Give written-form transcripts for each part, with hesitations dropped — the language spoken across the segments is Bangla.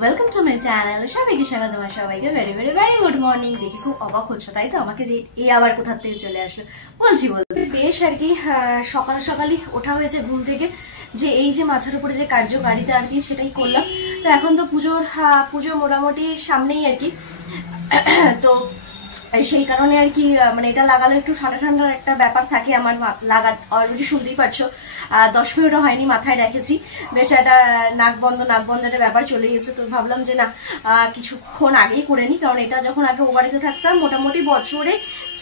Welcome to my channel. সবাইকে স্বাগত। তোমার সবাইকে very very very good morning. দেখে খুব অবাক হচ্ছে তাই তো, আমাকে যে এই আবার কোথা থেকে চলে আসলো বলছি বেশ আর কি। সকাল সকালই ওঠা হয়েছে ঘুম থেকে, যে এই যে মাথার উপরে যে কার্যকারিতা আর কি সেটাই করলাম। তো এখন তো পুজো মোটামুটি সামনেই আর কি। তো সেই কারণে আর কি মানে এটা লাগালে একটু ঠান্ডা ঠান্ডার একটা ব্যাপার থাকে আমার লাগা। অলরেডি শুনতেই পারছো 10 মিনিটও হয়নি মাথায় রেখেছি, বেশ একটা নাক বন্ধ একটা ব্যাপার চলে গেছে। তো ভাবলাম যে না কিছুক্ষণ আগেই করে নিই, কারণ এটা যখন আগে ও বাড়িতে থাকতাম মোটামুটি বছরে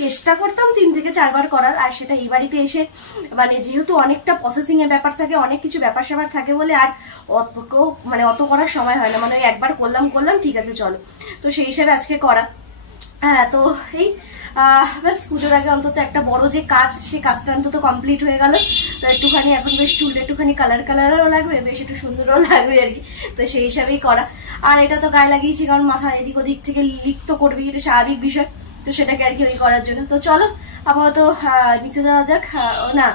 চেষ্টা করতাম 3 থেকে 4 বার করার, আর সেটা এই বাড়িতে এসে মানে যেহেতু অনেকটা প্রসেসিং এর ব্যাপার থাকে, অনেক কিছু ব্যাপার স্যাপার থাকে বলে আর অত করার সময় হয় না। মানে একবার করলাম ঠিক আছে চলো, তো সেই হিসাবে আজকে করা। হ্যাঁ, তো এই ব্যাস পুজোর আগে অন্তত একটা বড় যে কাজ, সেই কাজটা অন্তত কমপ্লিট হয়ে গেল। তো একটুখানি এখন বেশ চুলটা একটুখানি কালারও লাগবে, বেশ একটু সুন্দরও লাগবে আর কি। তো সেই হিসাবেই করা। আর এটা তো গায়ে লাগিয়েছি কারণ মাথা এদিক ওদিক থেকে লিক তো করবি, এটা স্বাভাবিক বিষয়। তো সেটাকে আর কি ওই করার জন্য। তো চলো আপাতত নিচে যাওয়া যাক। না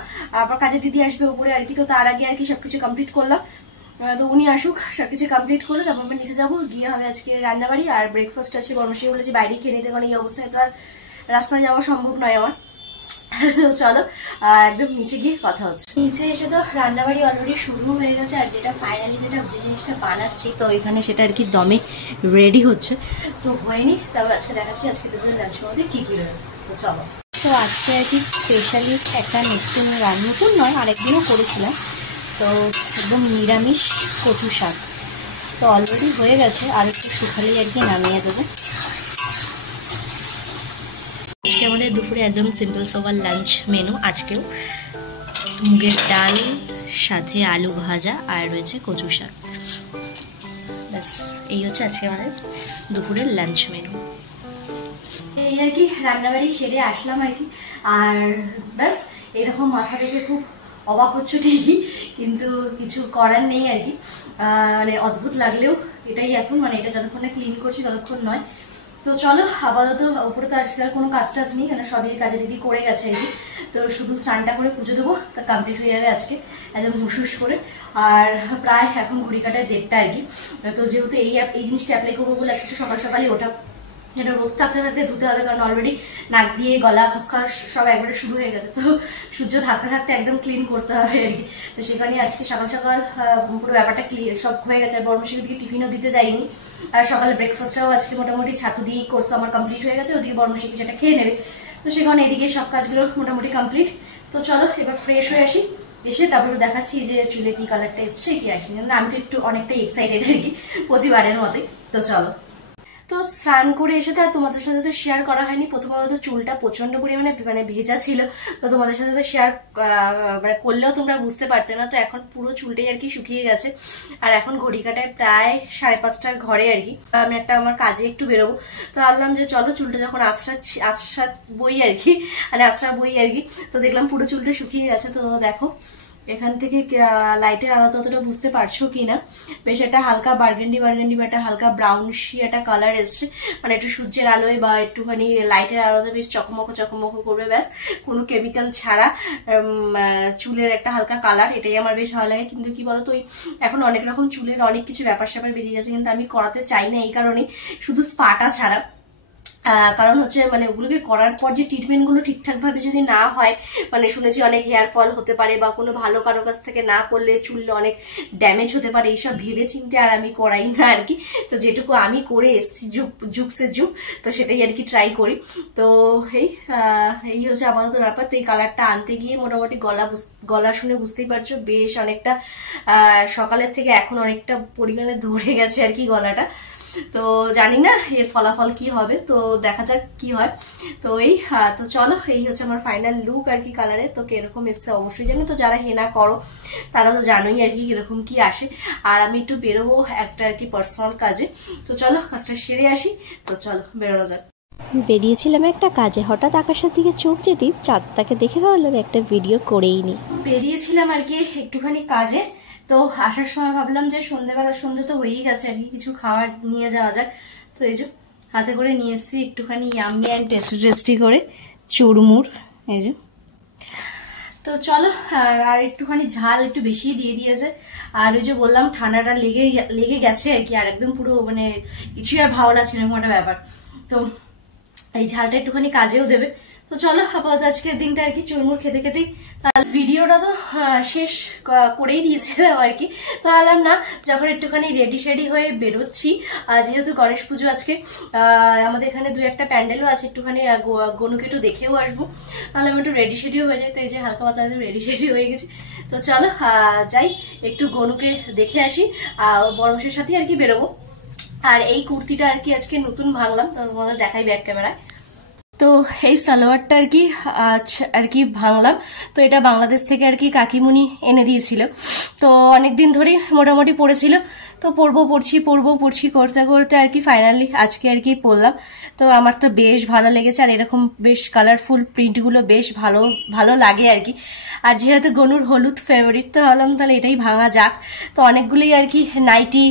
আবার কাজে দিদি আসবে উপরে আর কি, তো তার আগে আর কি সবকিছু কমপ্লিট করলাম। তো উনি আসুক, সবকিছু কমপ্লিট করে তারপর আমরা নিচে যাবো, গিয়ে হবে আজকে রান্নাবাড়ি আর ব্রেকফাস্ট আছে। বর্মশাই বলেছে বাইরে খেয়ে নিতে, কারণ এই অবস্থায় তো আর রাস্তায় যাওয়া সম্ভব নয় আমার। চলো একদম নিচে গিয়ে কথা হচ্ছে। নিচে এসে তো রান্নাবাড়ি অলরেডি শুরু হয়ে গেছে, আর যেটা ফাইনালি যে জিনিসটা বানাচ্ছি তো এখানে সেটা আর কি দমে রেডি হচ্ছে। তো হয়নি, তারপর আজকে দেখাচ্ছি আজকে দুপুরে লাঞ্চের মধ্যে কি কি রয়েছে। তো চলো। তো আজকে আর কি স্পেশালি একটা নতুন নতুন নয়, আরেকদিনও করেছিলাম। তো একদম নিরামিষ কচু শাক তো অলরেডি হয়ে গেছে, আর একটু শুকালেই আর কি নামিয়ে দেবো। আজকে আমাদের দুপুরে একদম সিম্পল সোবার লাঞ্চ মেনু। আজকেও মুগের ডাল সাথে আলু ভাজা আর রয়েছে কচু শাক। ব্যাস এই হচ্ছে আজকে আমাদের দুপুরের লাঞ্চ মেনু। এই আর কি রান্নাবাড়ি সেরে আসলাম আর কি। আর ব্যাস এরকম মাথা দেখে খুব অবাক হচ্ছে ঠিকই, কিন্তু কিছু করার নেই আর কি। মানে অদ্ভুত লাগলেও এটাই এখন, মানে এটা যতক্ষণ না ক্লিন করছি ততক্ষণ নয়। তো চলো আপাতত উপরে তো আজকাল কোনো কাজ টাজ নেই, কেন সবই কাজে দিদি করে গেছে আর কি। তো শুধু স্নানটা করে পুজো দেবো, তা কমপ্লিট হয়ে যাবে আজকে একদম হুসুস করে। আর প্রায় এখন ঘড়ি কাটায় 1:30 আর কি। তো যেহেতু এই জিনিসটা অ্যাপ্লাই করবো বলে আজকে একটু সকাল সকালই ওঠা, যেটা রোদ থাকতে থাকতে ধুতে হবে, কারণ অলরেডি নাক দিয়ে গলা খসখস সব একবারে শুরু হয়ে গেছে। তো সূর্য থাকতে থাকতে একদম ক্লিন করতে হবে আর কি। তো সেখানে আজকে সকাল সকাল পুরো ব্যাপারটা ক্লিয়ার সব হয়ে গেছে। আর বর্মশাই দিকে টিফিনও দিতে যাইনি, আর সকালে ব্রেকফাস্টটাও আজকে মোটামুটি ছাতু দিয়ে কোর্স আমার কমপ্লিট হয়ে গেছে। ওদিকে বর্মশাই সেটা খেয়ে নেবে। তো সেখানে এদিকে সব কাজগুলো মোটামুটি কমপ্লিট। তো চলো এবার ফ্রেশ হয়ে আসি, এসে তারপরে দেখাচ্ছি যে চুলে কি কালারটা এসছে কি আসেনি। আমি তো একটু অনেকটাই এক্সাইটেড আর কি প্রতিবারের মতে। তো চলো। তো স্নান করে এসে তো তোমাদের সাথে তো শেয়ার করা হয়নি। প্রথমত চুলটা প্রচন্ড পরিমাণে মানে ভেজা ছিল, তো তোমাদের সাথে তো শেয়ার মানে করলেও তোমরা বুঝতে পারতে না। তো এখন পুরো চুলটাই আর কি শুকিয়ে গেছে, আর এখন ঘড়ি কাটায় প্রায় 5:30টার ঘরে আর কি। আমি আমার কাজে একটু বেরোবো, তো ভাবলাম যে চলো চুলটা যখন আশ্রা বই আর কি, মানে আশ্রা বই আর কি। তো দেখলাম পুরো চুলটা শুকিয়ে গেছে। তো দেখো এখান থেকে লাইটের আলো ততটা বুঝতে পারছো কিনা, বেশ একটা হালকা বার্গেন্ডি বা একটা হালকা ব্রাউনশি একটা কালার এসছে। মানে একটু সূর্যের আলোয় বা একটুখানি লাইটের আলোতে বেশ চকমক করবে, ব্যাস কোনো কেমিক্যাল ছাড়া চুলের একটা হালকা কালার, এটাই আমার বেশ ভালো লাগে। কিন্তু কি বলতো ওই এখন অনেক রকম চুলের অনেক কিছু ব্যাপার স্যাপার বেরিয়ে গেছে, কিন্তু আমি করাতে চাই না এই কারণেই, শুধু স্পাটা ছাড়া। কারণ হচ্ছে মানে ওগুলোকে করার পর যে ট্রিটমেন্ট গুলো ঠিকঠাক ভাবে যদি না হয়, মানে শুনেছি অনেক হেয়ার ফল হতে পারে, বা কোনো ভালো কারো কাছ থেকে না করলে চুল অনেক ড্যামেজ হতে পারে, এইসব ভেবে চিন্তে আর আমি করাই না আর কি। তো যেটুকু আমি করে এসছি যুগ তো সেটাই আর কি ট্রাই করি। তো এই হচ্ছে আপাতত ব্যাপার। তো এই কালারটা আনতে গিয়ে মোটামুটি গলা শুনে বুঝতেই পারছো বেশ অনেকটা সকালের থেকে এখন অনেকটা পরিমাণে ধরে গেছে আর কি গলাটা। তো জানি না এর ফলাফল কি হবে, তো দেখা যাক কি হয়। তো তো চলো এই হচ্ছে আমার ফাইনাল লুক আর কি কালারে। তো কিরকম এসছে অবশ্যই জানো, তো যারা হেনা করো তারা তো জানোই আর কি কিরকম কি আসে। আর আমি একটু বেরোবো একটা আর কি পার্সোনাল কাজে। তো চলো কাজটা সেরে আসি। তো চলো বেরোনো যাক। বেরিয়েছিলাম একটা কাজে, হঠাৎ আকাশের দিকে চোখ যেতেই চাঁদটাকে দেখে ভাবলাম একটা ভিডিও করেই নি। বেরিয়েছিলাম আর কি একটুখানি কাজে। তো আসার সময় ভাবলাম যে সন্ধ্যে তো হয়েই গেছে আর কি, কিছু খাবার নিয়ে যাওয়া যাক। তো এই যে হাতে করে নিয়ে এসেছি একটুখানি ইয়াম্মি অ্যান্ড টেস্টি করে চুরমুর, এই যে। তো চলো আর একটুখানি ঝাল একটু বেশি দিয়ে দিয়েছে। আর ওই যে বললাম ঠান্ডাটা লেগে গেছে আর কি, আর একদম পুরো মানে কিছুই আর ভালো লাগছে না এরকম একটা ব্যাপার। তো এই ঝালটা একটুখানি কাজেও দেবে। তো চলো আপাতত আজকের দিনটা আর কি চুরমুর খেতে খেতেই, তাহলে ভিডিওটা তো শেষ করেই দিয়েছিলাম আর কি। তো আলাম না, যখন একটুখানি রেডি শেডি হয়ে বেরোচ্ছি, যেহেতু গণেশ পুজো আজকে আমাদের এখানে 2-1টা প্যান্ডেলও আছে, একটুখানি গনুকে একটু দেখেও আসবো, তাহলে আমি একটু রেডি শেডিও হয়ে যায়। তো এই যে হালকা পাতলা রেডি শেডি হয়ে গেছি। তো চলো যাই একটু গনুকে দেখে আসি, বড়মশের সাথে আর কি বেরোবো। আর এই কুর্তিটা আর কি আজকে নতুন ভাঙলাম, তো তোমাদের দেখাই ব্যাক ক্যামেরায়। তো এই সালোয়ারটা আর কি আর কি ভাঙলাম। তো এটা বাংলাদেশ থেকে আর কি কাকিমুনি এনে দিয়েছিল। তো অনেকদিন ধরে মোটামুটি পড়েছিল, তো পড়ছি করতে করতে আর কি ফাইনালি আজকে আর কি পরলাম। তো আমার তো বেশ ভালো লেগেছে, আর এরকম বেশ কালারফুল প্রিন্টগুলো বেশ ভালো লাগে আর কি। আর যেহেতু গনুর হলুদ ফেভারিট, তো ভাবলাম তাহলে এটাই ভাঙা যাক। তো অনেকগুলোই আর কি নাইটি,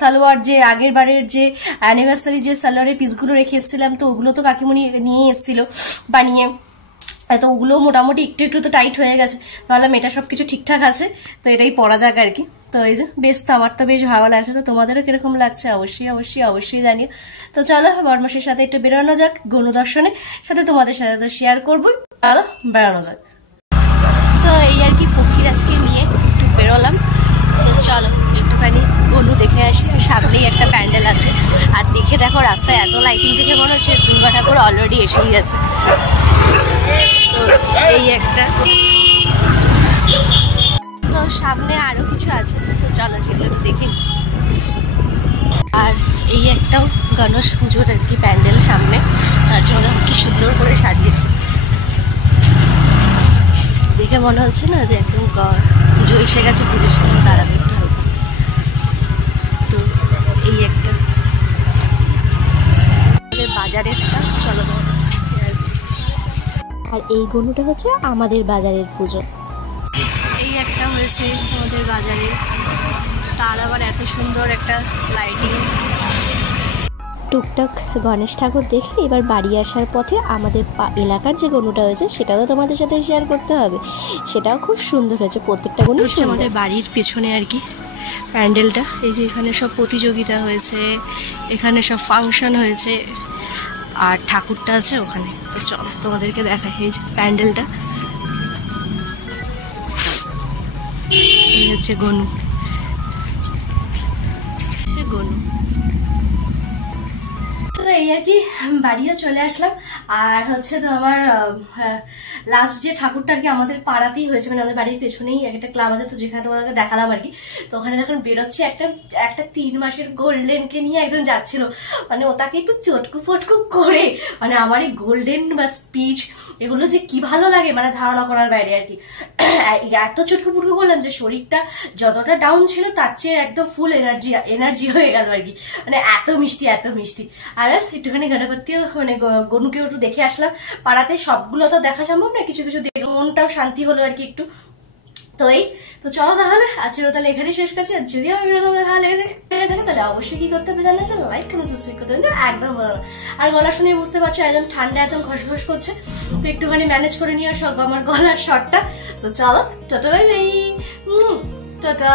সালোয়ার, যে আগের বারের যে অ্যানিভার্সারি যে সালোয়ারের পিসগুলো রেখে এসেছিলাম, তো ওগুলো তো কাকিমুনি নিয়ে এসেছিল বানিয়ে, তো ওগুলো মোটামুটি একটু তো টাইট হয়ে গেছে। ভাবলাম এটা সবকিছু ঠিকঠাক আছে, তো এটাই পরা যাক আর কি। তো এই যে বেশ, তো আমার তো বেশ ভালো লাগছে। তো তোমাদেরও কিরকম লাগছে অবশ্যই জানিও। তো চলো বর্মাসের সাথে একটু বেরোনো যাক গনু দর্শনে, সাথে তোমাদের সাথে তো শেয়ার করবোই, চলো বেরোনো যাক। তো এই আর কি পক্ষীর আজকে নিয়ে একটু বেরোলাম। তো চলো একটুখানি গনু দেখে আসি। সামনেই একটা প্যান্ডেল আছে, আর দেখে দেখো রাস্তায় এত লাইটিং দেখে মনে হচ্ছে দুর্গা ঠাকুর অলরেডি এসেই গেছে। তো এই একটা, তো সামনে আরো কিছু আছে, তো চলো সেগুলো দেখে। আর এই একটাও গণেশ পুজোর আর কি প্যান্ডেল সামনে, তার জন্য কি সুন্দর করে সাজিয়েছে, দেখে মনে হচ্ছে না যে একদম পুজো এসে গেছে, পুজোর সামনে দাঁড়াবে একটু হালকা। তো এই একটা বাজারেরটা, চলো। আর এই গনুটা হচ্ছে আমাদের বাজারের পুজো। এই একটা হয়েছে আমাদের বাজারে, তার আবার এত সুন্দর একটা লাইটিং। টুকটাক গণেশ ঠাকুর দেখে এবার বাড়ি আসার পথে আমাদের এলাকার যে গনুটা হয়েছে সেটা তো তোমাদের সাথে শেয়ার করতে হবে, সেটাও খুব সুন্দর হয়েছে। প্রত্যেকটা গনু হচ্ছে আমাদের বাড়ির পেছনে আর কি প্যান্ডেলটা। এই যে এখানে সব প্রতিযোগিতা হয়েছে, এখানে সব ফাংশন হয়েছে, আর ঠাকুরটা আছে ওখানে। তো চলো তোমাদেরকে দেখাই এই যে প্যান্ডেলটা। এই হচ্ছে গনু, গনু। তো এই আর কি বাড়িও চলে আসলাম। আর হচ্ছে তো আমার লাস্ট যে ঠাকুরটা আর কি আমাদের পাড়াতেই হয়েছে, মানে আমাদের বাড়ির পেছনেই একটা ক্লাব আছে, তো যেখানে তোমাকে দেখালাম আর কি। তো ওখানে যখন বেরোচ্ছে একটা 3 মাসের গোল্ডেনকে নিয়ে একজন যাচ্ছিল, মানে ওটাকে একটু চটকু ফটকু করে, মানে আমার এই গোল্ডেন বা স্পিচ এগুলো যে কি ভালো লাগে, মানে ধারণা করার বাইরে আর কি। এত চটকু ফুটকু করলাম যে শরীরটা যতটা ডাউন ছিল তার চেয়ে একদম ফুল এনার্জি হয়ে গেল আর কি, মানে এত মিষ্টি। আর একটুখানি গণপতিও মানে গনুকেও একটু দেখে আসলাম। পাড়াতে সবগুলো তো দেখা সম্ভব না, কিছু কিছু দেখে মনটাও শান্তি হলো আর কি একটু। তো চলো তাহলে আজকের তাহলে এখানে শেষ করছি। আর যদি আমার ভিডিও তোমাদের ভালো লেগে থাকে তাহলে অবশ্যই কি করতে হবে জানা আছে, লাইক কমেন্ট সাবস্ক্রাইব করতে হবে, একদম বলো না। আর গলা শুনে বুঝতে পারছো একদম ঠান্ডা, একদম ঘসঘস করছে, তো একটুখানি ম্যানেজ করে নিও সব আমার গলার শটটা। তো চলো টাটা বাই বাই, টাটা।